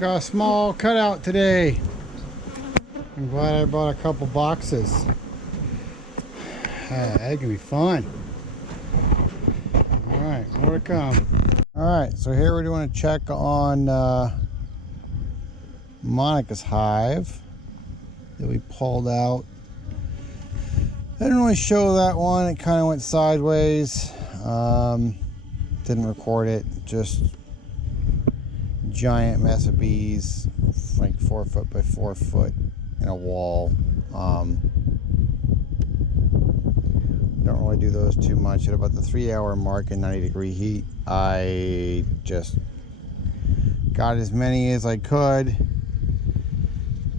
Got a small cutout today. I'm glad I bought a couple boxes. That can be fun. Alright, more to come. Alright, so here we're doing a check on Monica's hive that we pulled out. I didn't really show that one. It kind of went sideways. Didn't record it. Just giant mess of bees, like 4 foot by 4 foot in a wall. Don't really do those too much. At about the 3-hour mark in 90-degree heat, I just got as many as I could.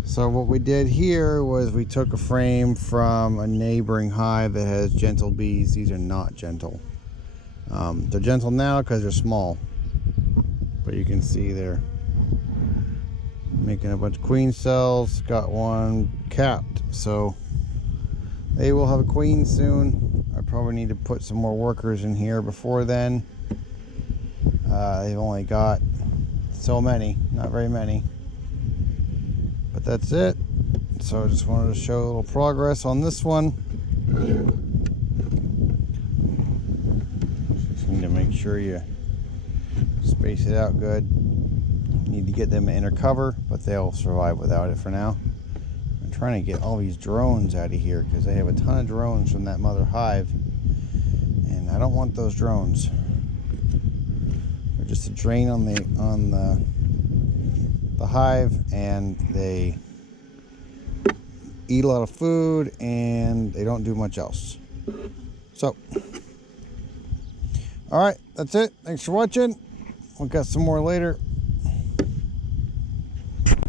So what we did here was we took a frame from a neighboring hive that has gentle bees. These are not gentle. They're gentle now because they're small, but you can see they're making a bunch of queen cells. Got one capped, so they will have a queen soon. I probably need to put some more workers in here before then. They've only got so many, not very many. But that's it. So I just wanted to show a little progress on this one. Just need to make sure you space it out good. Need to get them in inner cover, but they'll survive without it for now. I'm trying to get all these drones out of here because they have a ton of drones from that mother hive, and I don't want those drones. They're just a drain on the hive, and they eat a lot of food and they don't do much else. So all right, that's it. Thanks for watching. We'll get some more later.